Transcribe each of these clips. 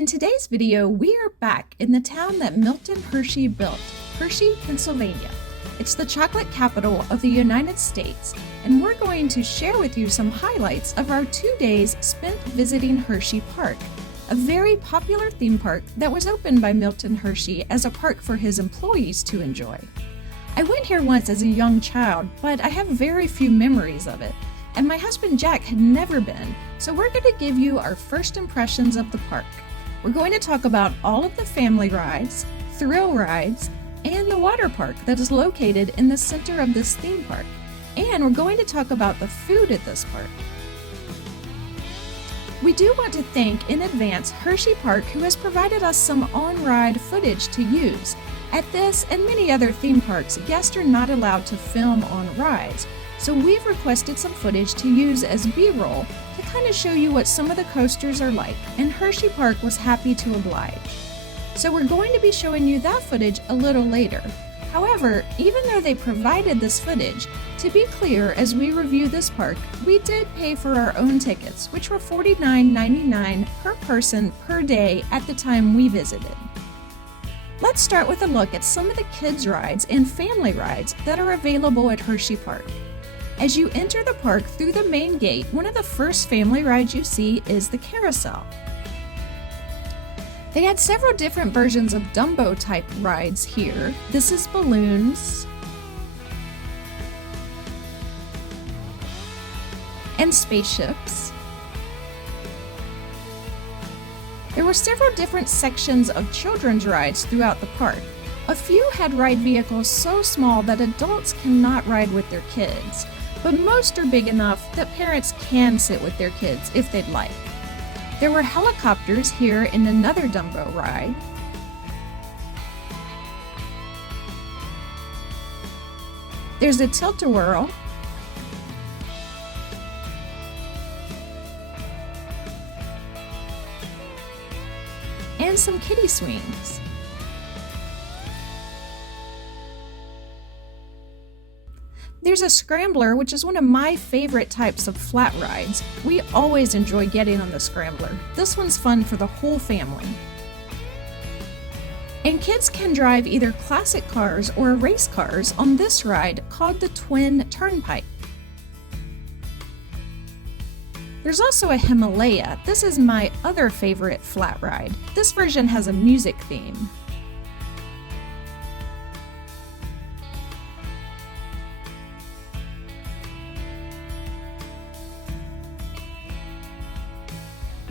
In today's video, we are back in the town that Milton Hershey built, Hershey, Pennsylvania. It's the chocolate capital of the United States, and we're going to share with you some highlights of our 2 days spent visiting Hersheypark, a very popular theme park that was opened by Milton Hershey as a park for his employees to enjoy. I went here once as a young child, but I have very few memories of it, and my husband Jack had never been, so we're going to give you our first impressions of the park. We're going to talk about all of the family rides, thrill rides, and the water park that is located in the center of this theme park. And we're going to talk about the food at this park. We do want to thank in advance Hersheypark, who has provided us some on-ride footage to use. At this and many other theme parks, guests are not allowed to film on rides, so we've requested some footage to use as B-roll to kind of show you what some of the coasters are like, and Hersheypark was happy to oblige. So we're going to be showing you that footage a little later. However, even though they provided this footage, to be clear, as we review this park, we did pay for our own tickets, which were $49.99 per person per day at the time we visited. Let's start with a look at some of the kids' rides and family rides that are available at Hersheypark. As you enter the park through the main gate, one of the first family rides you see is the carousel. They had several different versions of Dumbo type rides here. This is balloons and spaceships. There were several different sections of children's rides throughout the park. A few had ride vehicles so small that adults cannot ride with their kids, but most are big enough that parents can sit with their kids if they'd like. There were helicopters here in another Dumbo ride. There's a tilt-a-whirl. And some kiddie swings. There's a scrambler, which is one of my favorite types of flat rides. We always enjoy getting on the scrambler. This one's fun for the whole family. And kids can drive either classic cars or race cars on this ride called the Twin Turnpike. There's also a Himalaya. This is my other favorite flat ride. This version has a music theme.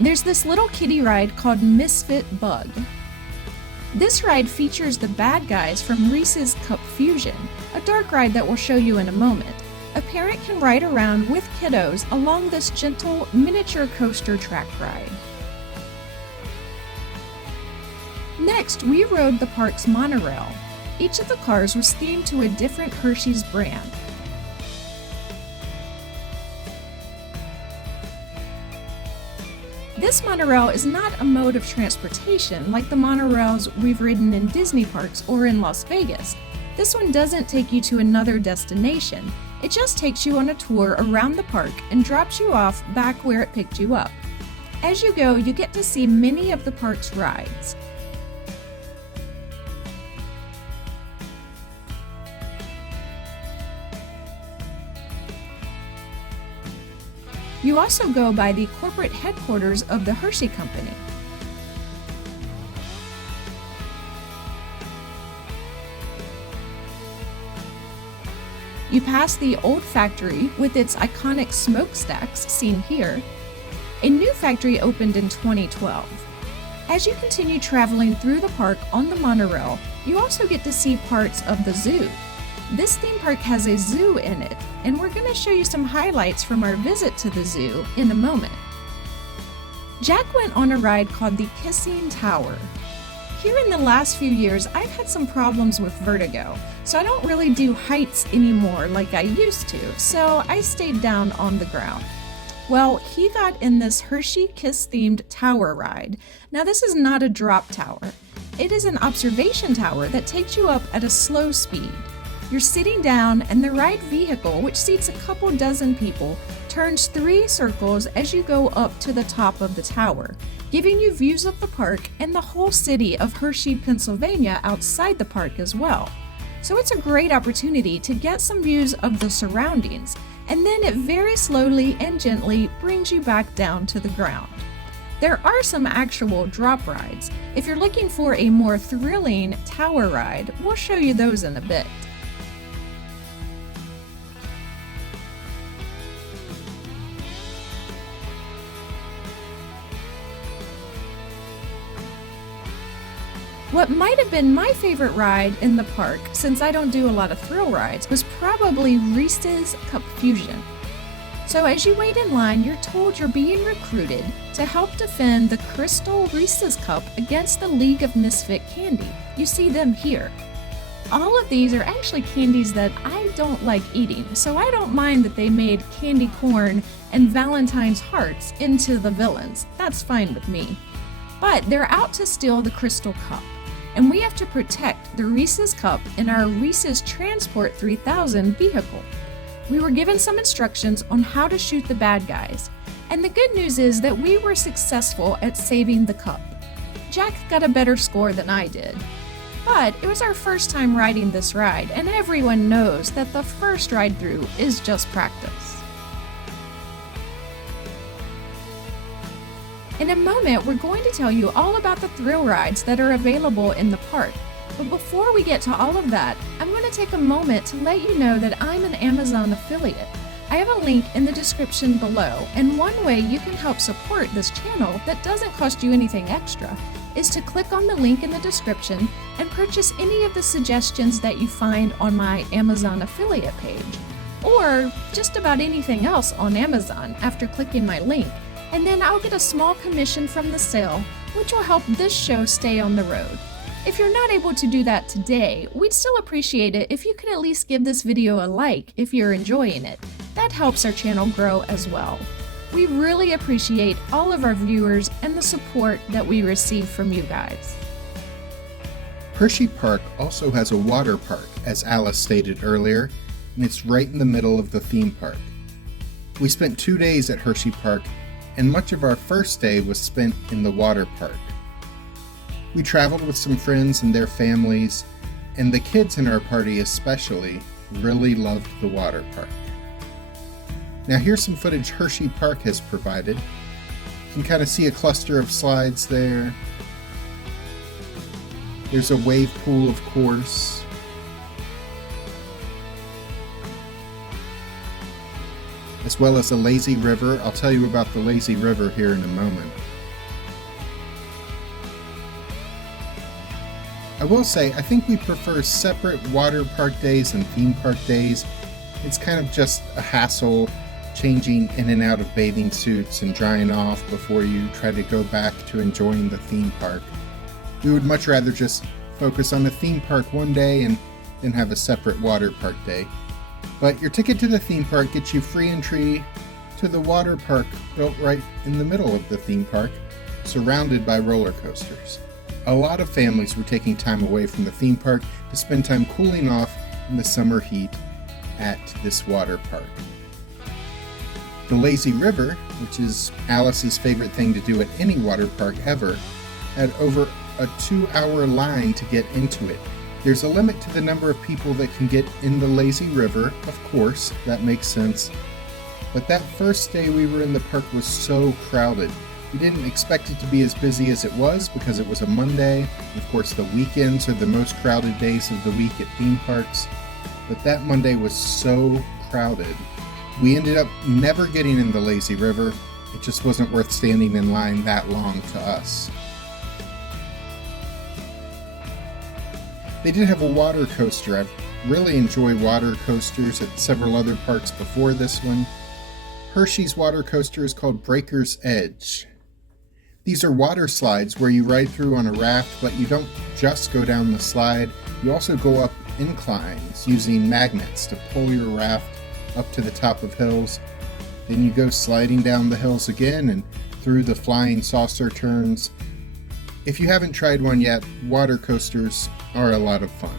There's this little kiddie ride called Misfit Bug. This ride features the bad guys from Reese's Cup Fusion, a dark ride that we'll show you in a moment. A parent can ride around with kiddos along this gentle miniature coaster track ride. Next, we rode the park's monorail. Each of the cars was themed to a different Hershey's brand. This monorail is not a mode of transportation like the monorails we've ridden in Disney parks or in Las Vegas. This one doesn't take you to another destination. It just takes you on a tour around the park and drops you off back where it picked you up. As you go, you get to see many of the park's rides. You also go by the corporate headquarters of the Hershey Company. You pass the old factory with its iconic smokestacks seen here. A new factory opened in 2012. As you continue traveling through the park on the monorail, you also get to see parts of the zoo. This theme park has a zoo in it, and we're going to show you some highlights from our visit to the zoo in a moment. Jack went on a ride called the Kissing Tower. Here in the last few years, I've had some problems with vertigo, so I don't really do heights anymore like I used to, so I stayed down on the ground. Well, he got in this Hershey Kiss-themed tower ride. Now, this is not a drop tower. It is an observation tower that takes you up at a slow speed. You're sitting down, and the ride vehicle, which seats a couple dozen people, turns 3 circles as you go up to the top of the tower, giving you views of the park and the whole city of Hershey, Pennsylvania outside the park as well. So it's a great opportunity to get some views of the surroundings, and then it very slowly and gently brings you back down to the ground. There are some actual drop rides. If you're looking for a more thrilling tower ride, we'll show you those in a bit. What might have been my favorite ride in the park, since I don't do a lot of thrill rides, was probably Reese's Cup Fusion. So as you wait in line, you're told you're being recruited to help defend the Crystal Reese's Cup against the League of Misfit Candy. You see them here. All of these are actually candies that I don't like eating, so I don't mind that they made candy corn and Valentine's hearts into the villains. That's fine with me. But they're out to steal the Crystal Cup, and we have to protect the Reese's Cup in our Reese's Transport 3000 vehicle. We were given some instructions on how to shoot the bad guys, and the good news is that we were successful at saving the cup. Jack got a better score than I did. But it was our first time riding this ride, and everyone knows that the first ride through is just practice. In a moment, we're going to tell you all about the thrill rides that are available in the park. But before we get to all of that, I'm going to take a moment to let you know that I'm an Amazon affiliate. I have a link in the description below, and one way you can help support this channel that doesn't cost you anything extra is to click on the link in the description and purchase any of the suggestions that you find on my Amazon affiliate page, or just about anything else on Amazon after clicking my link, and then I'll get a small commission from the sale, which will help this show stay on the road. If you're not able to do that today, we'd still appreciate it if you could at least give this video a like if you're enjoying it. That helps our channel grow as well. We really appreciate all of our viewers and the support that we receive from you guys. Hersheypark also has a water park, as Alice stated earlier, and it's right in the middle of the theme park. We spent 2 days at Hersheypark, and much of our first day was spent in the water park. We traveled with some friends and their families, and the kids in our party especially really loved the water park. Now here's some footage Hersheypark has provided. You can kind of see a cluster of slides there. There's a wave pool, of course. As well as a lazy river. I'll tell you about the lazy river here in a moment. I will say, I think we prefer separate water park days and theme park days. It's kind of just a hassle changing in and out of bathing suits and drying off before you try to go back to enjoying the theme park. We would much rather just focus on the theme park one day and then have a separate water park day. But your ticket to the theme park gets you free entry to the water park built right in the middle of the theme park, surrounded by roller coasters. A lot of families were taking time away from the theme park to spend time cooling off in the summer heat at this water park. The lazy river, which is Alice's favorite thing to do at any water park ever, had over a 2-hour line to get into it. There's a limit to the number of people that can get in the lazy river, of course, that makes sense. But that first day we were in the park was so crowded. We didn't expect it to be as busy as it was because it was a Monday. Of course, the weekends are the most crowded days of the week at theme parks. But that Monday was so crowded. We ended up never getting in the lazy river. It just wasn't worth standing in line that long to us. They did have a water coaster. I've really enjoyed water coasters at several other parks before this one. Hershey's water coaster is called Breaker's Edge. These are water slides where you ride through on a raft, but you don't just go down the slide. You also go up inclines using magnets to pull your raft up to the top of hills. Then you go sliding down the hills again and through the flying saucer turns. If you haven't tried one yet, water coasters are a lot of fun.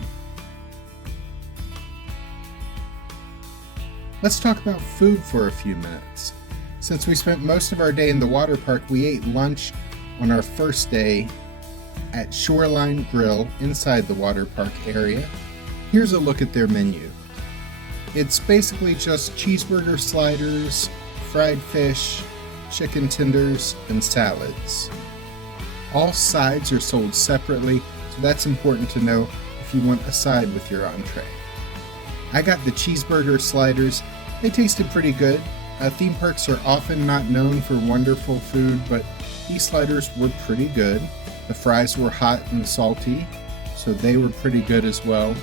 Let's talk about food for a few minutes. Since we spent most of our day in the water park, we ate lunch on our first day at Shoreline Grill inside the water park area. Here's a look at their menu. It's basically just cheeseburger sliders, fried fish, chicken tenders, and salads. All sides are sold separately, so that's important to know if you want a side with your entree. I got the cheeseburger sliders. They tasted pretty good. Theme parks are often not known for wonderful food, but these sliders were pretty good. The fries were hot and salty, so they were pretty good as well.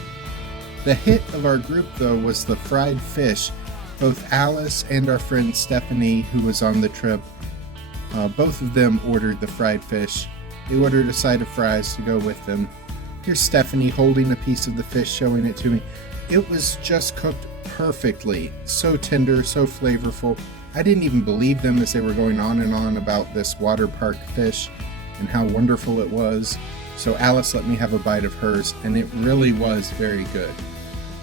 The hit of our group, though, was the fried fish. Both Alice and our friend Stephanie, who was on the trip, both of them ordered the fried fish. They ordered a side of fries to go with them. Here's Stephanie holding a piece of the fish, showing it to me. It was just cooked perfectly. So tender, so flavorful. I didn't even believe them as they were going on and on about this water park fish and how wonderful it was. So Alice let me have a bite of hers, and it really was very good.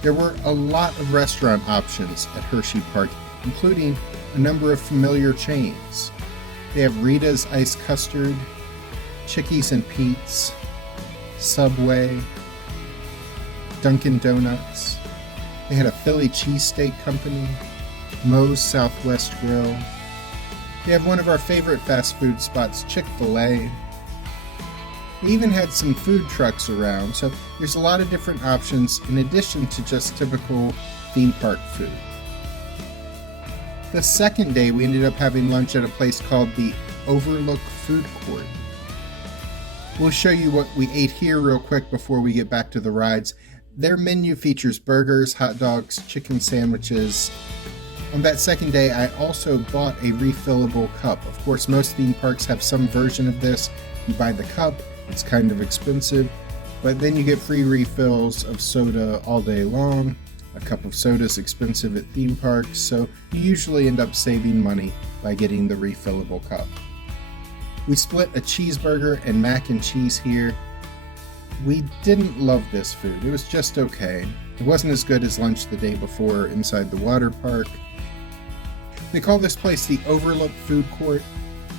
There were a lot of restaurant options at Hersheypark, including a number of familiar chains. They have Rita's Iced Custard, Chickies and Pete's, Subway, Dunkin' Donuts. They had a Philly cheesesteak company, Moe's Southwest Grill. They have one of our favorite fast food spots, Chick-fil-A. They even had some food trucks around, so there's a lot of different options in addition to just typical theme park food. The second day, we ended up having lunch at a place called the Overlook Food Court. We'll show you what we ate here real quick before we get back to the rides. Their menu features burgers, hot dogs, chicken sandwiches. On that second day, I also bought a refillable cup. Of course, most theme parks have some version of this. You buy the cup, it's kind of expensive, but then you get free refills of soda all day long. A cup of soda is expensive at theme parks, so you usually end up saving money by getting the refillable cup. We split a cheeseburger and mac and cheese here. We didn't love this food. It was just okay. It wasn't as good as lunch the day before inside the water park. They call this place the Overlook Food Court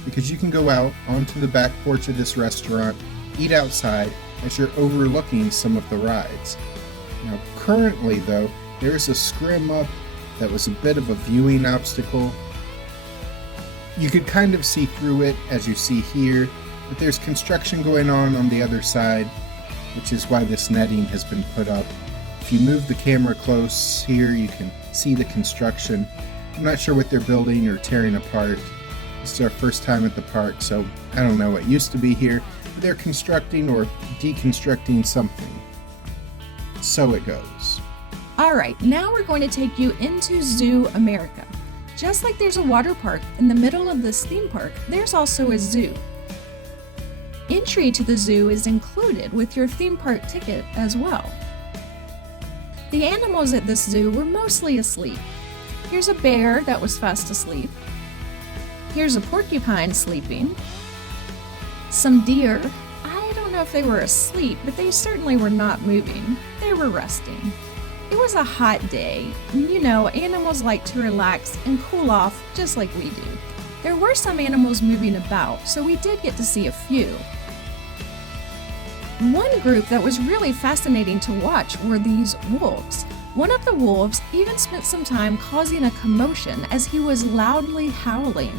because you can go out onto the back porch of this restaurant, eat outside as you're overlooking some of the rides. Now, currently though, there's a scrim up that was a bit of a viewing obstacle. You could kind of see through it as you see here, but there's construction going on the other side, which is why this netting has been put up. If you move the camera close here, you can see the construction. I'm not sure what they're building or tearing apart. This is our first time at the park, so I don't know what used to be here. They're constructing or deconstructing something. So it goes. All right, now we're going to take you into ZooAmerica. Just like there's a water park in the middle of this theme park, there's also a zoo. Entry to the zoo is included with your theme park ticket as well. The animals at this zoo were mostly asleep. Here's a bear that was fast asleep. Here's a porcupine sleeping. Some deer. I don't know if they were asleep, but they certainly were not moving. They were resting. It was a hot day. You know, animals like to relax and cool off just like we do. There were some animals moving about, so we did get to see a few. One group that was really fascinating to watch were these wolves. One of the wolves even spent some time causing a commotion as he was loudly howling.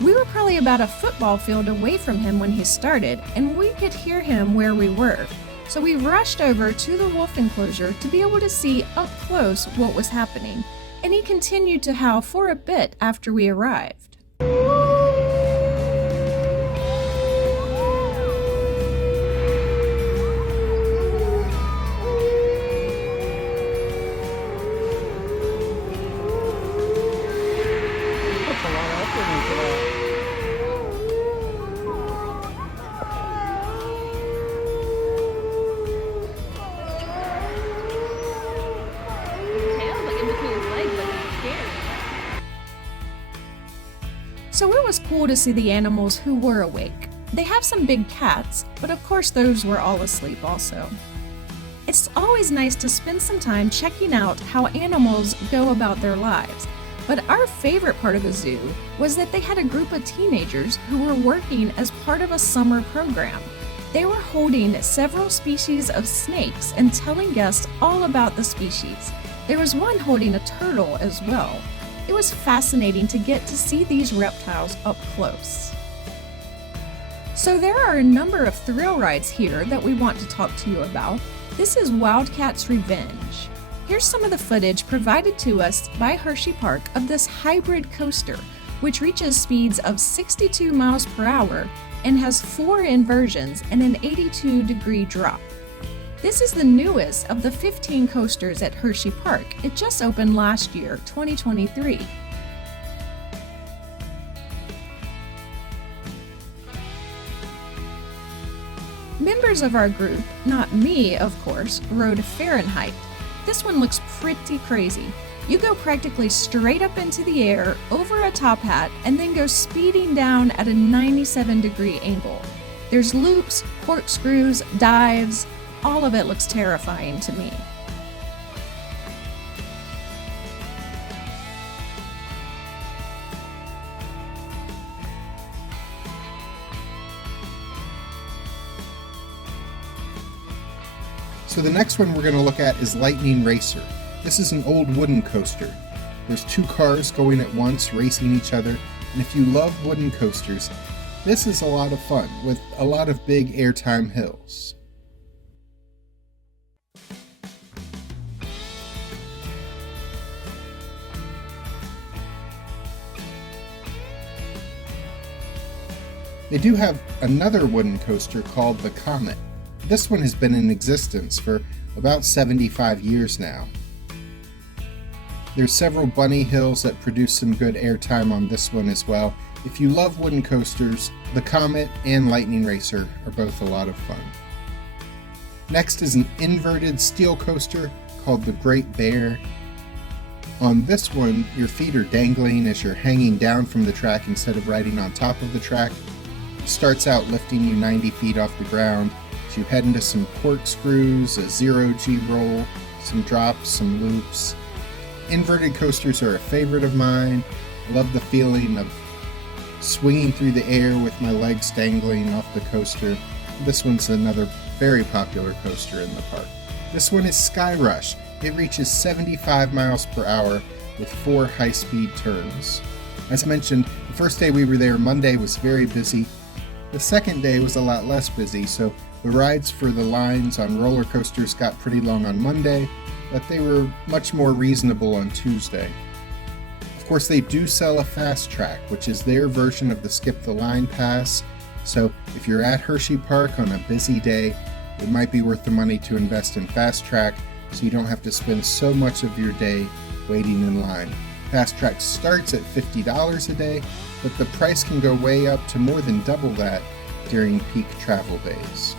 We were probably about a football field away from him when he started, and we could hear him where we were. So we rushed over to the wolf enclosure to be able to see up close what was happening, and he continued to howl for a bit after we arrived. So it was cool to see the animals who were awake. They have some big cats, but of course those were all asleep also. It's always nice to spend some time checking out how animals go about their lives. But our favorite part of the zoo was that they had a group of teenagers who were working as part of a summer program. They were holding several species of snakes and telling guests all about the species. There was one holding a turtle as well. It was fascinating to get to see these reptiles up close. So there are a number of thrill rides here that we want to talk to you about. This is Wildcat's Revenge. Here's some of the footage provided to us by Hersheypark of this hybrid coaster, which reaches speeds of 62 miles per hour and has 4 inversions and an 82-degree drop. This is the newest of the 15 coasters at Hersheypark. It just opened last year, 2023. Members of our group, not me of course, rode Fahrenheit. This one looks pretty crazy. You go practically straight up into the air, over a top hat, and then go speeding down at a 97-degree angle. There's loops, corkscrews, dives. All of it looks terrifying to me. So the next one we're going to look at is Lightning Racer. This is an old wooden coaster. There's 2 cars going at once, racing each other, and if you love wooden coasters, this is a lot of fun, with a lot of big airtime hills. They do have another wooden coaster called the Comet. This one has been in existence for about 75 years now. There's several bunny hills that produce some good airtime on this one as well. If you love wooden coasters, the Comet and Lightning Racer are both a lot of fun. Next is an inverted steel coaster called the Great Bear. On this one, your feet are dangling as you're hanging down from the track instead of riding on top of the track. It starts out lifting you 90 feet off the ground. You head into some corkscrews, a 0G roll, some drops, some loops. Inverted coasters are a favorite of mine. I love the feeling of swinging through the air with my legs dangling off the coaster. This one's another very popular coaster in the park. This one is Sky Rush. It reaches 75 miles per hour with 4 high-speed turns. As mentioned, the first day we were there, Monday, was very busy. The second day was a lot less busy, so the rides for the lines on roller coasters got pretty long on Monday, but they were much more reasonable on Tuesday. Of course, they do sell a fast track, which is their version of the Skip the Line pass, so if you're at Hersheypark on a busy day, it might be worth the money to invest in fast track so you don't have to spend so much of your day waiting in line. Fast track starts at $50 a day, but the price can go way up to more than double that during peak travel days.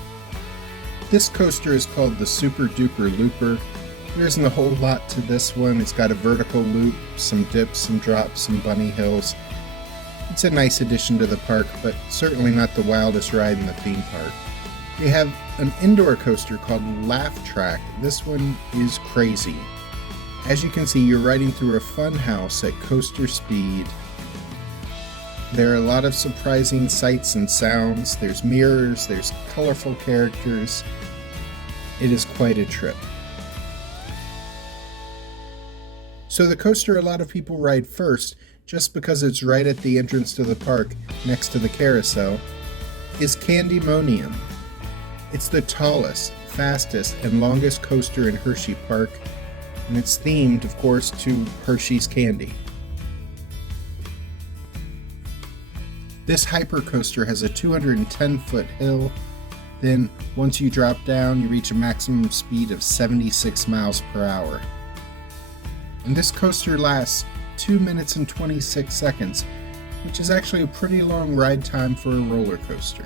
This coaster is called the Super Duper Looper. There isn't a whole lot to this one. It's got a vertical loop, some dips, some drops, some bunny hills. It's a nice addition to the park, but certainly not the wildest ride in the theme park. They have an indoor coaster called Laugh Track. This one is crazy. As you can see, you're riding through a fun house at coaster speed. There are a lot of surprising sights and sounds. There's mirrors, there's colorful characters. It is quite a trip. So the coaster a lot of people ride first, just because it's right at the entrance to the park, next to the carousel, is Candymonium. It's the tallest, fastest, and longest coaster in Hersheypark, and it's themed, of course, to Hershey's candy. This hypercoaster has a 210-foot hill. Then, once you drop down, you reach a maximum speed of 76 miles per hour. And this coaster lasts 2 minutes and 26 seconds, which is actually a pretty long ride time for a roller coaster.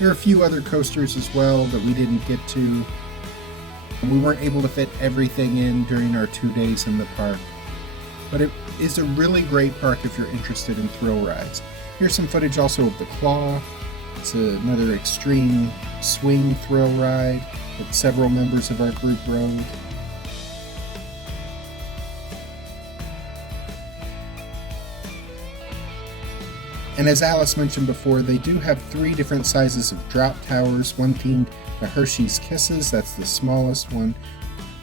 There are a few other coasters as well that we didn't get to. We weren't able to fit everything in during our 2 days in the park. But it is a really great park if you're interested in thrill rides. Here's some footage also of the Claw. It's another extreme swing thrill ride that several members of our group rode. And as Alice mentioned before, they do have 3 different sizes of drop towers, one themed to Hershey's Kisses, that's the smallest one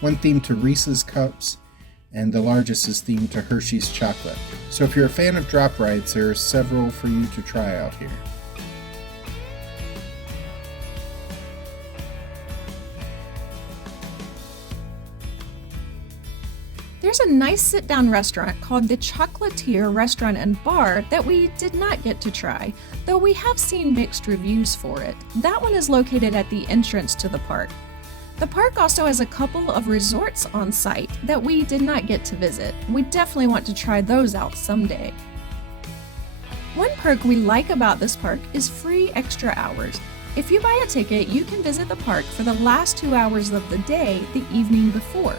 themed to Reese's Cups, and the largest is themed to Hershey's Chocolate. So if you're a fan of drop rides, there are several for you to try out here. There's a nice sit-down restaurant called the Chocolatier Restaurant and Bar that we did not get to try, though we have seen mixed reviews for it. That one is located at the entrance to the park. The park also has a couple of resorts on site that we did not get to visit. We definitely want to try those out someday. One perk we like about this park is free extra hours. If you buy a ticket, you can visit the park for the last 2 hours of the day the evening before.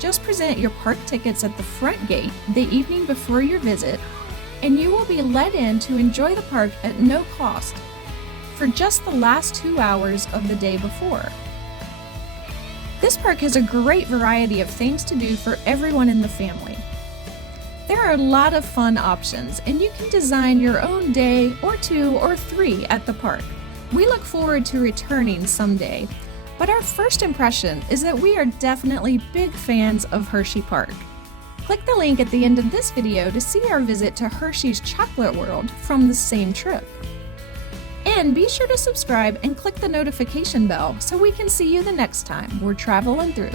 Just present your park tickets at the front gate the evening before your visit, and you will be let in to enjoy the park at no cost for just the last 2 hours of the day before. This park has a great variety of things to do for everyone in the family. There are a lot of fun options, and you can design your own day or 2 or 3 at the park. We look forward to returning someday. But our first impression is that we are definitely big fans of Hersheypark. Click the link at the end of this video to see our visit to Hershey's Chocolate World from the same trip. And be sure to subscribe and click the notification bell so we can see you the next time we're traveling through.